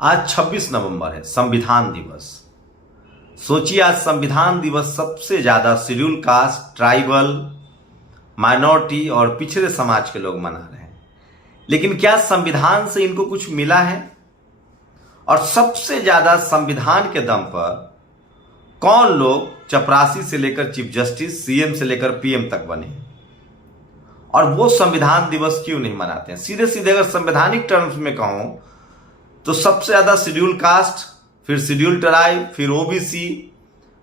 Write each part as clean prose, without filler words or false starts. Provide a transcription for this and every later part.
आज 26 नवंबर है, संविधान दिवस। सोचिए, आज संविधान दिवस सबसे ज्यादा शेड्यूल कास्ट, ट्राइबल, माइनॉरिटी और पिछड़े समाज के लोग मना रहे हैं। लेकिन क्या संविधान से इनको कुछ मिला है? और सबसे ज्यादा संविधान के दम पर कौन लोग चपरासी से लेकर चीफ जस्टिस, सीएम से लेकर पीएम तक बने, और वो संविधान दिवस क्यों नहीं मनाते हैं? सीधे सीधे अगर संवैधानिक टर्म्स में कहूं तो सबसे ज्यादा शेड्यूल कास्ट, फिर शेड्यूल ट्राइब, फिर ओबीसी,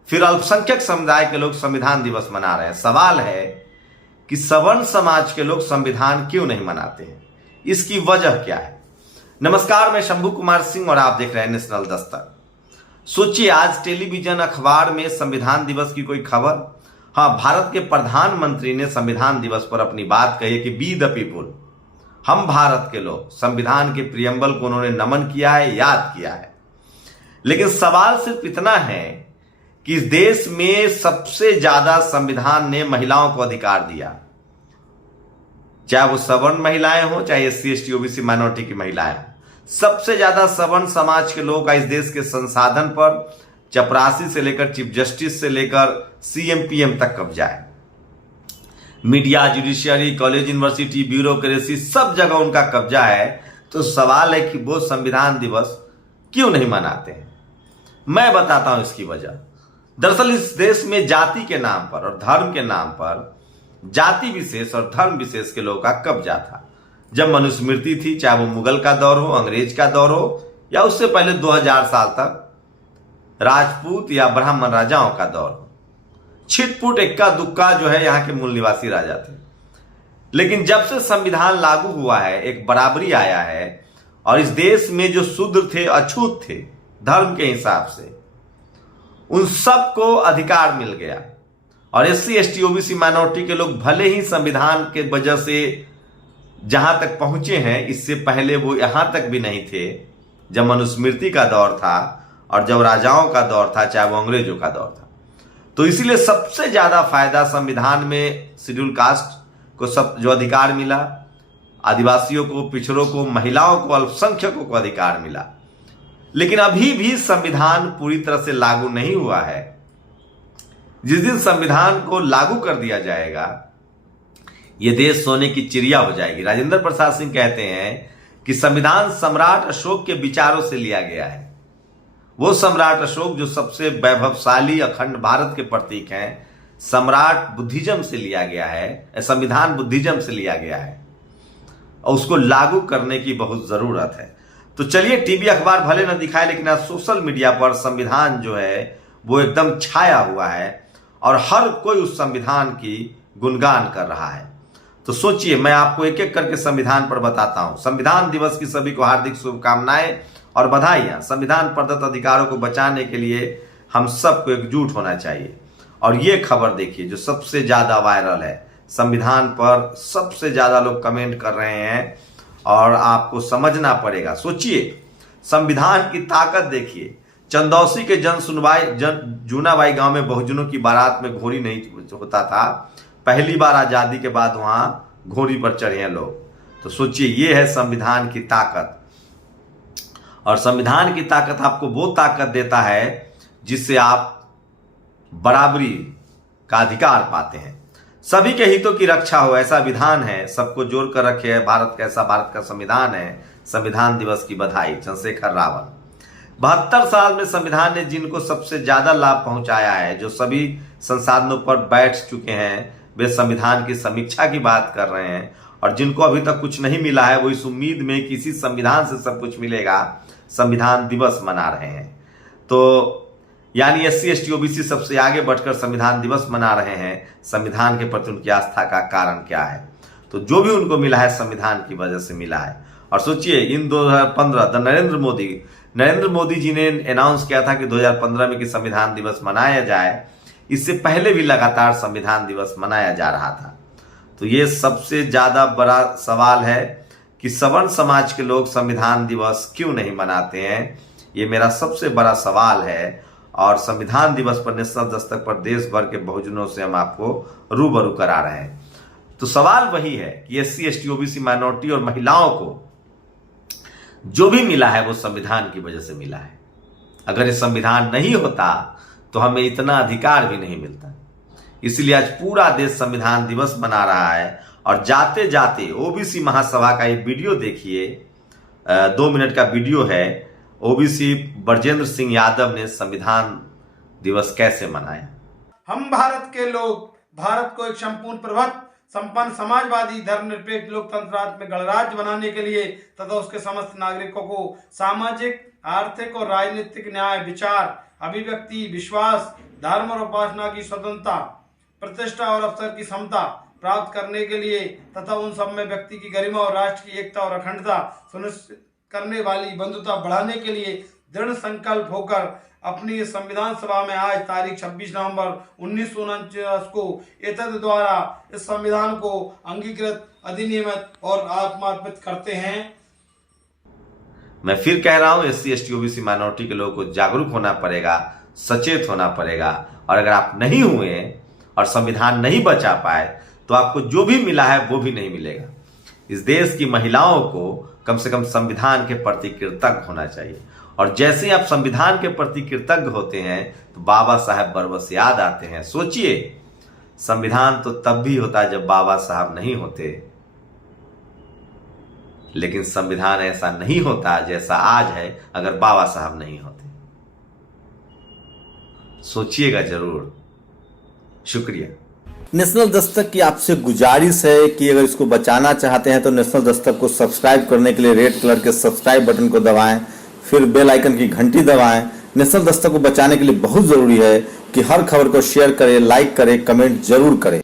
फिर अल्पसंख्यक समुदाय के लोग संविधान दिवस मना रहे हैं। सवाल है कि सवर्ण समाज के लोग संविधान क्यों नहीं मनाते हैं? इसकी वजह क्या है? नमस्कार, मैं शंभू कुमार सिंह और आप देख रहे हैं नेशनल दस्तक। सोचिए, आज टेलीविजन, अखबार में संविधान दिवस की कोई खबर? हाँ, भारत के प्रधानमंत्री ने संविधान दिवस पर अपनी बात कही कि बी द पीपुल, हम भारत के लोग। संविधान के प्रियम्बल को उन्होंने नमन किया है, याद किया है। लेकिन सवाल सिर्फ इतना है कि इस देश में सबसे ज्यादा संविधान ने महिलाओं को अधिकार दिया, चाहे वो सवर्ण महिलाएं हो, चाहे एससी एसटी ओबीसी माइनॉरिटी की महिलाएं हो। सबसे ज्यादा सवर्ण समाज के लोग का इस देश के संसाधन पर चपरासी से लेकर चीफ जस्टिस से लेकर सीएम पीएम तक कब्जा है। Media, judiciary, college, university, bureaucracy, सब जगह उनका कब्जा है। तो सवाल है कि वो संविधान दिवस क्यों नहीं मनाते हैं? मैं बताता हूं इसकी वजह। दरअसल इस देश में जाति के नाम पर और धर्म के नाम पर जाति विशेष और धर्म विशेष के लोगों का कब्जा था। जब मनुस्मृति थी, चाहे वो मुगल का दौर हो, अंग्रेज का दौर हो, या उससे पहले 2000 साल तक राजपूत या ब्राह्मण राजाओं का दौर हो, छिटपुट इक्का दुक्का जो है यहाँ के मूल निवासी राजा थे। लेकिन जब से संविधान लागू हुआ है, एक बराबरी आया है, और इस देश में जो शूद्र थे, अछूत थे धर्म के हिसाब से, उन सबको अधिकार मिल गया। और एससी एसटी ओबीसी माइनॉरिटी के लोग भले ही संविधान के वजह से जहां तक पहुंचे हैं, इससे पहले वो यहां तक भी नहीं थे जब मनुस्मृति का दौर था और जब राजाओं का दौर था, चाहे वो अंग्रेजों का दौर था। तो इसीलिए सबसे ज्यादा फायदा संविधान में शेड्यूल कास्ट को सब जो अधिकार मिला, आदिवासियों को, पिछड़ों को, महिलाओं को, अल्पसंख्यकों को अधिकार मिला। लेकिन अभी भी संविधान पूरी तरह से लागू नहीं हुआ है। जिस दिन संविधान को लागू कर दिया जाएगा, ये देश सोने की चिड़िया हो जाएगी। राजेंद्र प्रसाद सिंह कहते हैं कि संविधान सम्राट अशोक के विचारों से लिया गया है। वो सम्राट अशोक जो सबसे वैभवशाली अखंड भारत के प्रतीक हैं, सम्राट बुद्धिज्म से लिया गया है, संविधान बुद्धिज्म से लिया गया है, और उसको लागू करने की बहुत जरूरत है। तो चलिए, टीवी अखबार भले न दिखाए, लेकिन आज सोशल मीडिया पर संविधान जो है वो एकदम छाया हुआ है और हर कोई उस संविधान की गुणगान कर रहा है। तो सोचिए, मैं आपको एक एक करके संविधान पर बताता हूं। संविधान दिवस की सभी को हार्दिक शुभकामनाएं और बधाइयां। संविधान प्रदत्त अधिकारों को बचाने के लिए हम सबको एकजुट होना चाहिए। और ये खबर देखिए जो सबसे ज्यादा वायरल है, संविधान पर सबसे ज्यादा लोग कमेंट कर रहे हैं और आपको समझना पड़ेगा। सोचिए, संविधान की ताकत देखिए। चंदौसी के जूनाबाई गांव में बहुजनों की बारात में घोड़ी नहीं होता था। पहली बार आजादी के बाद वहां घोड़ी पर चढ़े हैं लोग। तो सोचिए, ये है संविधान की ताकत। और संविधान की ताकत आपको वो ताकत देता है जिससे आप बराबरी का अधिकार पाते हैं। सभी के हितों की रक्षा हो, ऐसा विधान है, सबको जोड़ कर रखे है भारत का, ऐसा भारत का संविधान है। संविधान दिवस की बधाई, चंद्रशेखर रावल। 72 साल में संविधान ने जिनको सबसे ज्यादा लाभ पहुंचाया है, जो सभी संसाधनों पर बैठ चुके हैं, वे संविधान की समीक्षा की बात कर रहे हैं। और जिनको अभी तक कुछ नहीं मिला है, वो इस उम्मीद में कि इसी संविधान से सब कुछ मिलेगा, संविधान दिवस मना रहे हैं। तो यानी एससी एसटी ओबीसी सबसे आगे बढ़कर संविधान दिवस मना रहे हैं। संविधान के प्रति उनकी आस्था का कारण क्या है? तो जो भी उनको मिला है संविधान की वजह से मिला है। और सोचिए, इन 2015 नरेंद्र मोदी जी ने अनाउंस किया था कि 2015 में कि संविधान दिवस मनाया जाए। इससे पहले भी लगातार संविधान दिवस मनाया जा रहा था। तो ये सबसे ज्यादा बड़ा सवाल है कि सवर्ण समाज के लोग संविधान दिवस क्यों नहीं मनाते हैं। ये मेरा सबसे बड़ा सवाल है। और संविधान दिवस पर नेशनल दस्तक पर देश भर के बहुजनों से हम आपको रूबरू करा रहे हैं। तो सवाल वही है कि एससी एसटी ओबीसी माइनॉरिटी और महिलाओं को जो भी मिला है वो संविधान की वजह से मिला है। अगर ये संविधान नहीं होता तो हमें इतना अधिकार भी नहीं मिलता। इसलिए आज पूरा देश संविधान दिवस मना रहा है। और जाते जाते ओबीसी महासभा का एक वीडियो देखिए, 2 मिनट का वीडियो है। ओबीसी ब्रजेंद्र सिंह यादव ने संविधान दिवस कैसे मनाया। हम भारत के लोग भारत को एक संपूर्ण प्रभुत्व संपन्न समाजवादी धर्मनिरपेक्ष लोकतंत्रात्मक गणराज्य बनाने के लिए तथा उसके समस्त नागरिकों को सामाजिक, आर्थिक और राजनीतिक न्याय, विचार, अभिव्यक्ति, विश्वास, धर्म और उपासना की स्वतंत्रता, प्रतिष्ठा और अवसर की समता प्राप्त करने के लिए तथा उन सब में व्यक्ति की गरिमा और राष्ट्र की एकता और अखंडता सुनिश्चित करने वाली बंधुता बढ़ाने के लिए दृढ़ संकल्प होकर अपनी संविधान सभा में आज तारीख 26 नवंबर 1949 को एतद द्वारा इस संविधान को अंगीकृत, अधिनियमित और आत्मार्पित करते हैं। मैं फिर कह रहा हूं, SC ST OBC माइनॉरिटी के लोगों को जागरूक होना पड़ेगा, सचेत होना पड़ेगा। और अगर आप नहीं हुए और संविधान नहीं बचा पाए तो आपको जो भी मिला है वो भी नहीं मिलेगा। इस देश की महिलाओं को कम से कम संविधान के प्रति कृतज्ञ होना चाहिए। और जैसे ही आप संविधान के प्रति कृतज्ञ होते हैं तो बाबा साहब बरबस याद आते हैं। सोचिए, संविधान तो तब भी होता जब बाबा साहब नहीं होते, लेकिन संविधान ऐसा नहीं होता जैसा आज है अगर बाबा साहब नहीं होते। सोचिएगा जरूर। शुक्रिया। नेशनल दस्तक की आपसे गुजारिश है कि अगर इसको बचाना चाहते हैं तो नेशनल दस्तक को सब्सक्राइब करने के लिए रेड कलर के सब्सक्राइब बटन को दबाएं, फिर बेल आइकन की घंटी दबाएं। नेशनल दस्तक को बचाने के लिए बहुत जरूरी है कि हर खबर को शेयर करें, लाइक करें, कमेंट जरूर करें।